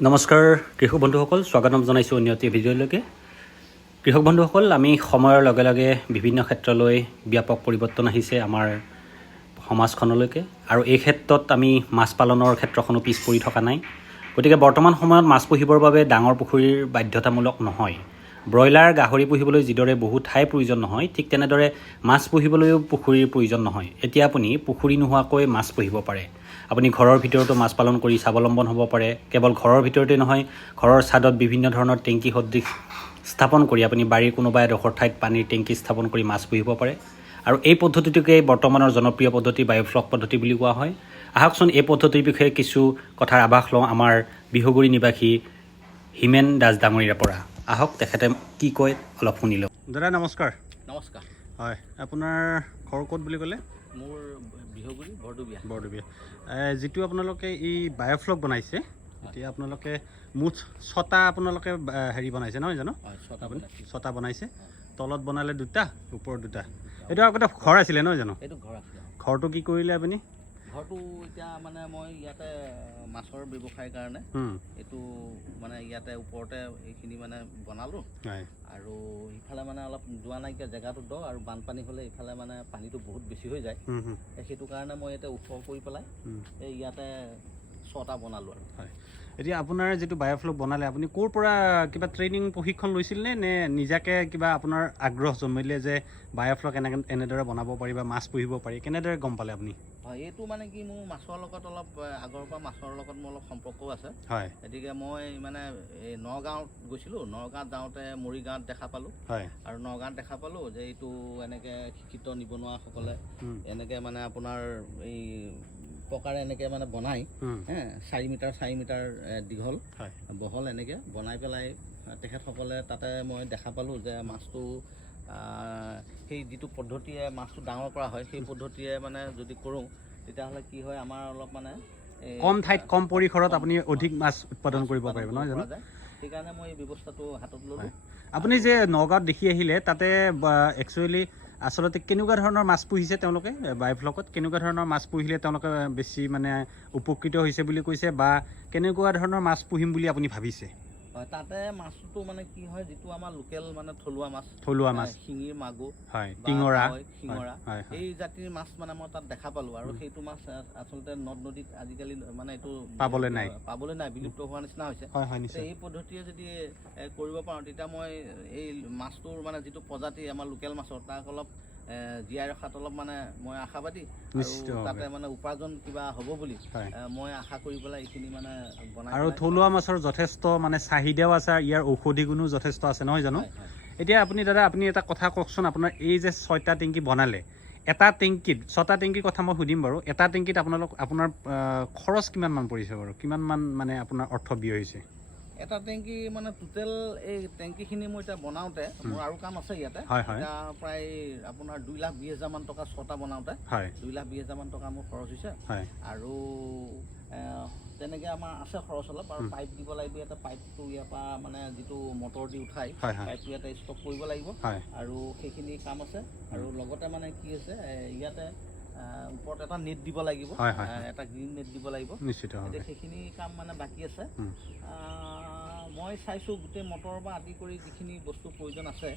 নমস্কাৰ কৃষক বন্ধুসকল, স্বাগতম জনাইছোঁ অন্য এটি ভিডিঅ'লৈকে। কৃষক বন্ধুসকল, আমি সময়ৰ লগে লগে বিভিন্ন ক্ষেত্ৰলৈ ব্যাপক পৰিৱৰ্তন আহিছে আমাৰ সমাজখনলৈকে, আৰু এই ক্ষেত্ৰত আমি মাছ পালনৰ ক্ষেত্ৰখনো পিছ পৰি থকা নাই। গতিকে বৰ্তমান সময়ত মাছ পুহিবৰ বাবে ডাঙৰ পুখুৰীৰ বাধ্যতামূলক নহয়। ব্ৰইলাৰ, গাহৰি পুহিবলৈ যিদৰে বহু ঠাইৰ প্ৰয়োজন নহয়, ঠিক তেনেদৰে মাছ পুহিবলৈও পুখুৰীৰ প্ৰয়োজন নহয়। এতিয়া আপুনি পুখুৰী নোহোৱাকৈ মাছ পুহিব পাৰে। আপুনি ঘৰৰ ভিতৰতো মাছ পালন কৰি স্বাৱলম্বন হ'ব পাৰে। কেৱল ঘৰৰ ভিতৰতে নহয়, ঘৰৰ ছাদত বিভিন্ন ধৰণৰ টেংকি সদৃশ স্থাপন কৰি আপুনি বাৰীৰ কোনোবা এডোখৰ ঠাইত পানীৰ টেংকি স্থাপন কৰি মাছ পুহিব পাৰে। আৰু এই পদ্ধতিটোকে বৰ্তমানৰ জনপ্ৰিয় পদ্ধতি বায়'ফ্লক পদ্ধতি বুলি কোৱা হয়। আহকচোন এই পদ্ধতিৰ বিষয়ে কিছু কথাৰ আভাস লওঁ আমাৰ বিহুগুৰি নিবাসী হিমেন দাস ডাঙৰীয়াৰ পৰা। আহক তেখেতে কি কয় অলপ শুনি লওঁ। দাদা নমস্কাৰ। নমস্কাৰ। হয়, আপোনাৰ ঘৰ ক'ত বুলি ক'লে? মোৰ বিহুগুৰি বৰদুবীয়া। যিটো আপোনালোকে এই বায়'ফ্লক বনাইছে, এতিয়া আপোনালোকে মুঠ 6টা আপোনালোকে হেৰি বনাইছে নহয় জানো? আপুনি 6টা বনাইছে। তলত বনালে 2টা, ওপৰত 2টা। এইটো আগতে ঘৰ আছিলে নহয় জানো? এইটো ঘৰ আছিলে। ঘৰটো কি কৰিলে আপুনি? ঘৰটো এতিয়া মানে মই ইয়াতে মাছৰ ব্যৱসায়ৰ কাৰণে এইটো মানে ইয়াতে ওপৰতে এইখিনি মানে বনালোঁ। আৰু ইফালে মানে অলপ যোৱা নাইকিয়া জেগাটো দ, আৰু বানপানী হ'লে ইফালে মানে পানীটো বহুত বেছি হৈ যায়। সেইটো কাৰণে মই ইয়াতে ওখ কৰি পেলাই এই ইয়াতে 6টা বনালোঁ আৰু। হয়, এতিয়া আপোনাৰ যিটো বায়'ফ্লক বনালে, আপুনি ক'ৰ পৰা কিবা ট্ৰেইনিং প্ৰশিক্ষণ লৈছিল নে নিজাকে কিবা আপোনাৰ আগ্ৰহ জন্মিলে যে বায়'ফ্লক এনেদৰে বনাব পাৰি বা মাছ পুহিব পাৰি? কেনেদৰে গম পালে আপুনি? হয়, এইটো মানে কি, মোৰ মাছৰ লগত অলপ আগৰ পৰা মাছৰ লগত মোৰ অলপ সম্পৰ্কও আছে। হয়, গতিকে মই মানে এই নগাঁৱত গৈছিলোঁ। নগাঁৱত যাওঁতে মৰিগাঁৱত দেখা পালোঁ। হয়, আৰু নগাঁৱত দেখা পালোঁ যে এইটো এনেকৈ শিক্ষিত নিবনুৱাসকলে এনেকৈ মানে আপোনাৰ এই পকাৰে এনেকৈ মানে বনাই 4 মিটাৰ দীঘল বহল এনেকৈ বনাই পেলাই তেখেতসকলে তাতে মই দেখা পালোঁ যে মাছটো সেই যিটো পদ্ধতিয়ে মাছটো ডাঙৰ কৰা হয়, সেই পদ্ধতিয়ে মানে যদি কৰোঁ তেতিয়াহ'লে কি হয়, আমাৰ অলপ মানে কম ঠাইত কম পৰিসৰত আপুনি অধিক মাছ উৎপাদন কৰিব পাৰিব নহয় জানো? সেইকাৰণে মই এই ব্যৱস্থাটো হাতত ল'লোঁ। আপুনি যে নগাঁৱত দেখি আহিলে, তাতে একচুৱেলি আচলতে কেনেকুৱা ধৰণৰ মাছ পুহিছে তেওঁলোকে? বায়'ফ্লকত কেনেকুৱা ধৰণৰ মাছ পুহিলে তেওঁলোকে বেছি মানে উপকৃত হৈছে বুলি কৈছে, বা কেনেকুৱা ধৰণৰ মাছ পুহিম বুলি আপুনি ভাবিছে? হয়, তাতে মাছটো মানে কি হয়, যিটো আমাৰ লোকেল মানে থলুৱা মাছ, শিঙি, মাগুৰ, টিঙৰা, এই জাতিৰ মাছ মানে মই তাত দেখা পালোঁ। আৰু সেইটো মাছ আচলতে নদ নদীত আজিকালি মানে এইটো পাবলৈ নাই, বিলুপ্ত হোৱাৰ নিচিনা হৈছে। এই পদ্ধতিয়ে যদি কৰিব পাৰোঁ, তেতিয়া মই এই মাছটোৰ মানে যিটো প্ৰজাতি আমাৰ লোকেল মাছৰ, তাক অলপ জীয়াই ৰখাত অলপ মানে মই আশাবাদী, আৰু তাতে মানে উপাৰ্জন কিবা হ'ব বুলি মই আশা কৰি পেলাই এইখিনি মানে বনাই। আৰু থলুৱা মাছৰ যথেষ্ট মানে চাহিদাও আছে, ইয়াৰ ঔষধি গুণো যথেষ্ট আছে নহয় জানো? এতিয়া আপুনি এটা কথা কওকচোন, আপোনাৰ এই যে 6টা টেংকি বনালে, এটা টেংকিত 6টা টেংকিৰ কথা মই সুধিম বাৰু। এটা টেংকিত আপোনাৰ খৰচ কিমান মান পৰিছে বাৰু? কিমান মান মানে আপোনাৰ অৰ্থ ব্যয় হৈছে? এটা টেংকি মানে টোটেল এই টেংকিখিনি মই এতিয়া বনাওঁতে মোৰ আৰু কাম আছে ইয়াতে। এতিয়া প্ৰায় আপোনাৰ 2,20,000 মান টকা 6টা বনাওঁতে 2,20,000 মান টকা মোৰ খৰচ হৈছে। আৰু তেনেকৈ আমাৰ আছে খৰচ অলপ, আৰু পাইপ দিব লাগিব। এটা পাইপটো ইয়াৰ পৰা মানে যিটো মটৰ দি উঠাই পাইপটো ইয়াতে ষ্টক কৰিব লাগিব, আৰু সেইখিনি কাম আছে। আৰু লগতে মানে কি হৈছে, ইয়াতে ওপৰত এটা নেট দিব লাগিব, এটা গ্ৰীণ নেট দিব লাগিব। এতিয়া সেইখিনি কাম মানে বাকী আছে। মই চাইছোঁ গোটেই মটৰৰ পৰা আদি কৰি যিখিনি বস্তু প্ৰয়োজন আছে,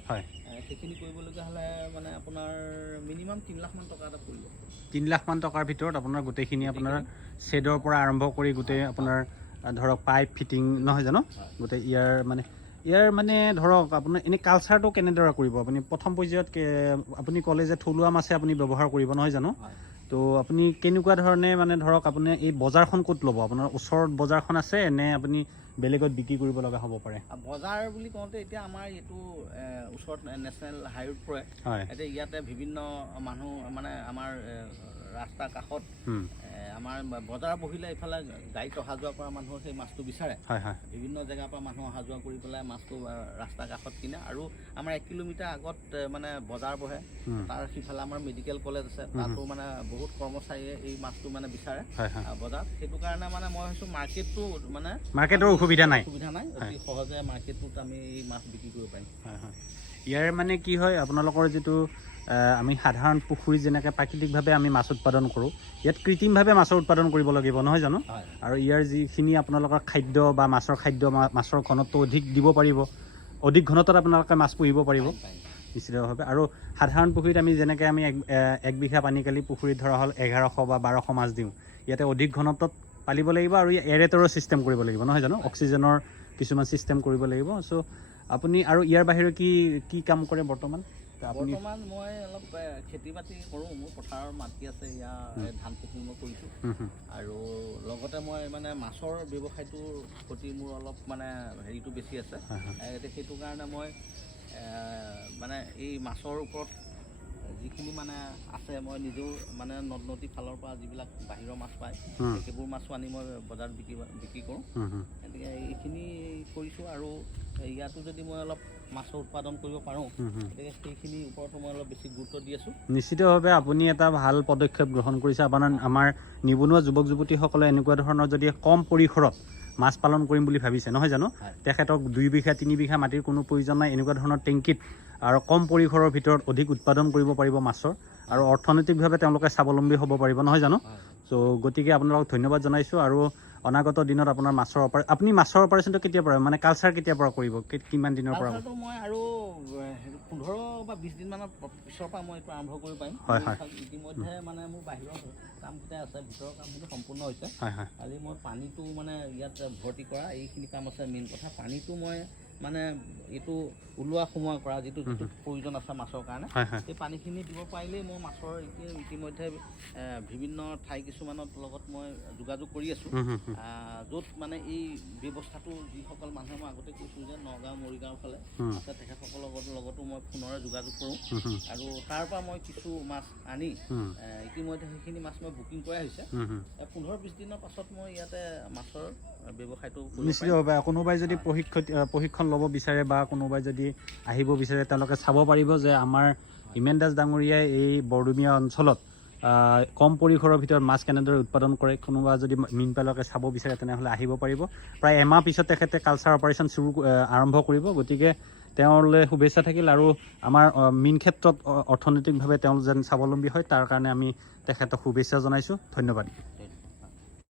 সেইখিনি কৰিবলগীয়া হ'লে মানে আপোনাৰ মিনিমাম 3 লাখ মান টকা এটা পৰিব। 3 লাখ মান টকাৰ ভিতৰত আপোনাৰ গোটেইখিনি আপোনাৰ শ্বেডৰ পৰা আৰম্ভ কৰি গোটেই আপোনাৰ ধৰক পাইপ ফিটিং নহয় জানো? গোটেই ইয়াৰ মানে ধৰক আপোনাৰ এনে কালচাৰটো কেনেদৰে কৰিব আপুনি? প্ৰথম পৰ্যায়ত আপুনি ক'লে যে থলুৱা মাছে আপুনি ব্যৱহাৰ কৰিব নহয় জানো? তো আপুনি কেনেকুৱা ধৰণে মানে ধৰক আপুনি এই বজাৰখন ক'ত ল'ব? আপোনাৰ ওচৰত বজাৰখন আছে নে আপুনি বেলেগত বিক্ৰী কৰিব লগা হ'ব পাৰে? বজাৰ বুলি কওঁতে এতিয়া আমাৰ এইটো ওচৰত নেশ্যনেল হাইৱেত পৰে। এতিয়া ইয়াতে বিভিন্ন মানুহ মানে আমাৰ ৰাস্তাৰ কাষত আমাৰ বজাৰ বহিলে এইফালে গাড়ীত অহা যোৱা কৰা মানুহ সেই মাছটো বিচাৰে। বিভিন্ন জেগাৰ পৰা মানুহ অহা যোৱা কৰি পেলাই মাছটো ৰাস্তাৰ কাষত কিনে। আৰু আমাৰ 1 কিলোমিটাৰ আগত মানে বজাৰ বহে, তাৰ সিফালে আমাৰ মেডিকেল কলেজ আছে, তাতো মানে বহুত কৰ্মচাৰীয়ে এই মাছটো মানে বিচাৰে বজাৰত। সেইটো কাৰণে মানে মই ভাবিছোঁ মাৰ্কেটৰ অসুবিধা নাই, অতি সহজে মাৰ্কেটটোত আমি এই মাছ বিক্ৰী কৰিব পাৰিম। ইয়াৰ মানে কি হয়, আপোনালোকৰ যিটো আমি সাধাৰণ পুখুৰীত যেনেকৈ প্ৰাকৃতিকভাৱে আমি মাছ উৎপাদন কৰোঁ ইয়াত কৃত্ৰিমভাৱে মাছৰ উৎপাদন কৰিব লাগিব নহয় জানো আৰু ইয়াৰ যিখিনি আপোনালোকৰ খাদ্য বা মাছৰ খাদ্য মাছৰ ঘনত্ব অধিক দিব পাৰিব অধিক ঘনত্বত আপোনালোকে মাছ পুহিব পাৰিব নিশ্চিতভাৱে আৰু সাধাৰণ পুখুৰীত আমি যেনেকৈ আমি 1 বিঘা পানীকালি পুখুৰীত ধৰা হ'ল 1100 বা 1200 মাছ দিওঁ ইয়াতে অধিক ঘনত্বত পালিব লাগিব আৰু এৰেটৰৰ ছিষ্টেম কৰিব লাগিব নহয় জানো অক্সিজেনৰ কিছুমান ছিষ্টেম কৰিব লাগিব চ' আপুনি আৰু ইয়াৰ বাহিৰে কি কাম কৰে বৰ্তমান মই অলপ খেতি বাতি কৰোঁ মোৰ পথাৰৰ মাটি আছে ইয়াৰ ধান খেতি মই কৰিছোঁ আৰু লগতে মই মানে মাছৰ ব্যৱসায়টোৰ প্ৰতি মোৰ অলপ মানে হেৰিটো বেছি আছে সেইটো কাৰণে মই মানে এই মাছৰ ওপৰত যিখিনি মানে আছে মই নিজেও মানে নদ নদী ফালৰ পৰা যিবিলাক বাহিৰৰ মাছ পায় সেইবোৰ মাছো আনি মই বজাৰত বিক্ৰী কৰোঁ গতিকে এইখিনি কৰিছোঁ আৰু ইয়াতো যদি মই অলপ মাছৰ উৎপাদন কৰিব পাৰোঁ গতিকে সেইখিনিৰ ওপৰতো মই অলপ বেছি গুৰুত্ব দি আছোঁ নিশ্চিতভাৱে আপুনি এটা ভাল পদক্ষেপ গ্ৰহণ কৰিছে আমাৰ নিবনুৱা যুৱক যুৱতীসকলে এনেকুৱা ধৰণৰ যদি কম পৰিসৰত মাছ পালন কৰিম বুলি ভাবিছে নহয় জানো তেখেতক 2 বিঘা 3 বিঘা মাটিৰ কোনো প্ৰয়োজন নাই এনেকুৱা ধৰণৰ টেংকিত আৰু কম পৰিসৰৰ ভিতৰত অধিক উৎপাদন কৰিব পাৰিব মাছৰ আৰু অৰ্থনৈতিকভাৱে তেওঁলোকে স্বাৱলম্বী হ'ব পাৰিব নহয় জানো চ' গতিকে আপোনালোকক ধন্যবাদ জনাইছোঁ আৰু অনাগত দিনত আপোনাৰ আপুনি মাছৰ অপাৰেশ্যনটো কেতিয়াৰ পৰা মানে কালচাৰ কেতিয়াৰ পৰা কৰিব কিমান দিনৰ পৰা মই আৰু 15 বা 20 দিনমানৰ পিছৰ পৰা মই এইটো আৰম্ভ কৰিব পাৰিম ইতিমধ্যে মানে মোৰ বাহিৰৰ কামকেইটা আছে ভিতৰৰ কামখিনি সম্পূৰ্ণ হৈছে খালি মই পানীটো মানে ইয়াত ভৰ্তি কৰা এইখিনি কাম আছে মেইন কথা পানীটো মই মানে এইটো ওলোৱা সোমোৱা কৰা যিটো প্ৰয়োজন আছে মাছৰ কাৰণে সেই পানীখিনি দিব পাৰিলেই মই মাছৰ ইতিমধ্যে বিভিন্ন ঠাই কিছুমানৰ লগত মই যোগাযোগ কৰি আছোঁ য'ত মানে এই ব্যৱস্থাটো যিসকল মানুহে মই আগতে কৈছোঁ যে নগাঁও মৰিগাঁৱৰ ফালে আছে তেখেতসকলৰ লগতো মই ফোনেৰে যোগাযোগ কৰোঁ আৰু তাৰ পৰা মই কিছু মাছ আনি ইতিমধ্যে সেইখিনি মাছ মই বুকিং কৰাই হৈছে 15-20 দিনৰ পাছত মই ইয়াতে মাছৰ ব্যৱসায়টো নিশ্চিতভাৱে কোনোবাই যদি প্ৰশিক্ষণ ল'ব বিচাৰে বা কোনোবাই যদি আহিব বিচাৰে তেওঁলোকে চাব পাৰিব যে আমাৰ হিমেন দাস ডাঙৰীয়াই এই বৰডুমীয়া অঞ্চলত কম পৰিসৰৰ ভিতৰত মাছ কেনেদৰে উৎপাদন কৰে কোনোবা যদি মীনপালকে চাব বিচাৰে তেনেহ'লে আহিব পাৰিব প্ৰায় এমাহ পিছত তেখেতে কালচাৰ অপাৰেশ্যন আৰম্ভ কৰিব গতিকে তেওঁলৈ শুভেচ্ছা থাকিল আৰু আমাৰ মীন ক্ষেত্ৰত অৰ্থনৈতিকভাৱে তেওঁ যেন স্বাৱলম্বী হয় তাৰ কাৰণে আমি তেখেতক শুভেচ্ছা জনাইছোঁ ধন্যবাদ